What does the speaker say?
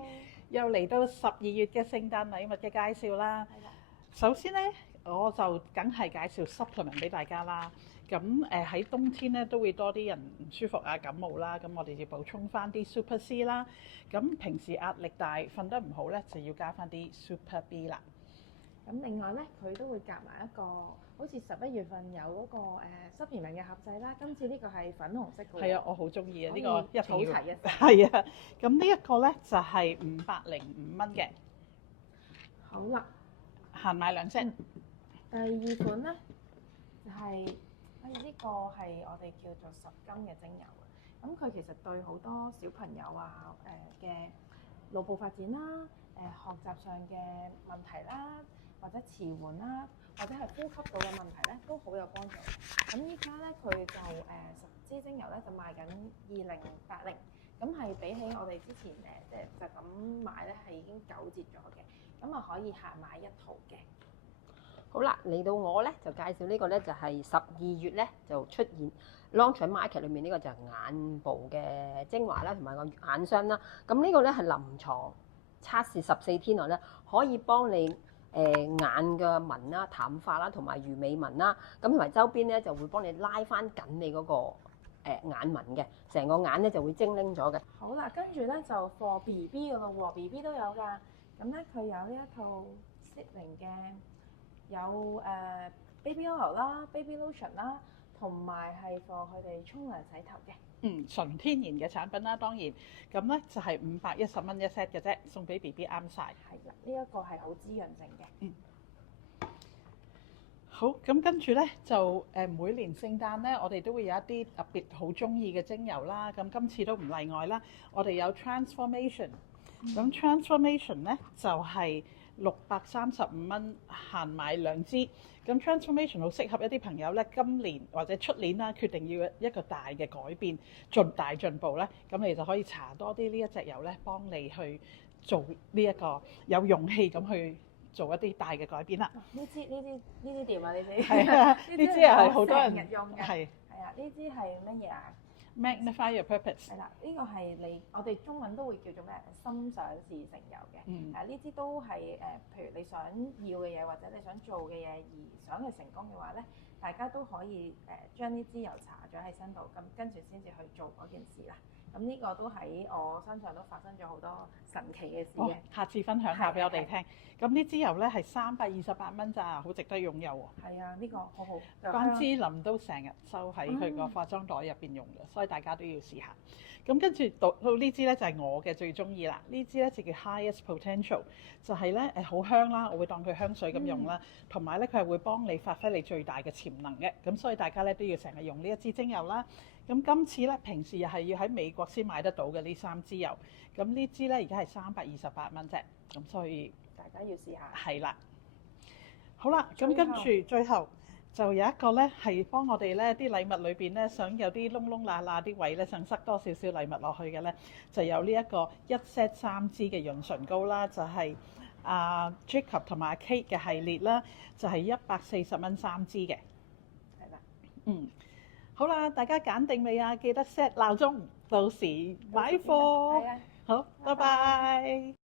哋又嚟到12月嘅聖誕禮物嘅介紹啦。首先呢，我就梗係介紹 supplement 俾大家啦。咁喺冬天咧都會多啲人唔舒服啊、感冒啦，咁我哋要補充翻啲 Super C 啦。咁平時壓力大、瞓得唔好咧，就要加翻啲 Super B 啦。咁另外咧，佢都會夾埋一個，好似11月份有嗰個supplement嘅盒仔啦。今次呢個係粉紅色嘅喎。係啊，我好中意啊！呢個一定要。齊嘅。係啊，咁呢一個咧就係505蚊嘅。好啦，限買2 set。第二款咧就係呢個係我哋叫做10金嘅精油啊。咁佢其實對好多小朋友啊嘅腦部發展啦、學習上嘅問題啦，或者遲緩啦，或者係呼吸道嘅問題咧，都好有幫助。咁依家咧佢就10支精油咧就賣緊2080，咁係比起我哋之前就咁買咧係已經9折咗嘅，咁啊可以限買一套嘅。好啦，嚟到我咧就介紹呢個咧就係12月咧就出現 launch market 裏面呢個就係眼部嘅精華啦，同埋個眼霜啦。咁呢個咧係臨床測試14天內咧可以幫你眼嘅紋啦、淡化啦，同埋魚尾紋啦。咁同埋周邊咧就會幫你拉翻緊你嗰個眼紋嘅，成個眼咧就會精靈咗嘅。好啦，跟住咧就 for B B 嘅咯喎，BB 都有㗎。咁咧佢有呢一套 Sitling 嘅。有baby oil 啦、baby lotion 啦，同埋係 for 佢哋沖涼洗頭嘅。純天然嘅產品啦，當然。咁咧就係510蚊一 set 嘅啫，送俾 BB 啱晒。係啦，呢一個係好滋潤性嘅。好，咁跟住咧就每年聖誕咧，我哋都會有一啲特別好中意嘅精油啦。咁今次都唔例外啦。我哋有 Transformation，咁 Transformation 咧就係635蚊限買2支。咁 Transformation 好適合一啲朋友咧，今年或者出年啦，決定要一個大嘅改變、大進步咧，咁你就可以搽多啲呢一隻油咧，幫你去做呢一個有勇氣咁去做一啲大嘅改變啦。呢支掂啊！呢支係啊，呢支係好多人用嘅。係啊，呢支係乜嘢啊？Magnify your purpose。係啦，呢個係我哋中文都會叫做咩？心想事成油嘅。呢支都係譬如你想要嘅嘢，或者你想做嘅嘢而想去成功嘅話咧，大家都可以將呢支油搽咗喺身度，咁跟住先至去做嗰件事啦。咁呢個都喺我身上都發生咗好多神奇嘅事嘅。下次分享下俾我哋聽。咁呢支油咧係328蚊咋，好值得擁有喎。係啊，呢個好好。關之琳都成日收喺佢個化妝袋入邊用嘅，所以大家都要試下。咁跟住到呢支咧就係我嘅最中意啦。呢支咧就叫 Highest Potential，就係咧好香啦，我會當佢香水咁用啦。同埋咧佢係會幫你發揮你最大嘅潛能嘅。咁所以大家咧都要成日用呢一支精油啦。咁今次咧平時又係要喺美國先買得到嘅呢3支油。咁呢支咧而家係328蚊啫。咁所以大家要試下。係啦。好啦，咁跟住最後就有一個咧係幫我哋咧啲禮物裏邊咧想有啲窿窿罅罅啲位咧想塞多少少禮物落去嘅咧，就有呢一個1 set 3支嘅潤唇膏啦，就係Jacob 同埋Kate 嘅系列啦，就係140蚊3支嘅。係啦。好啦，大家揀定未啊？記得 set 鬧鐘，到時買貨。係啊。好，拜拜。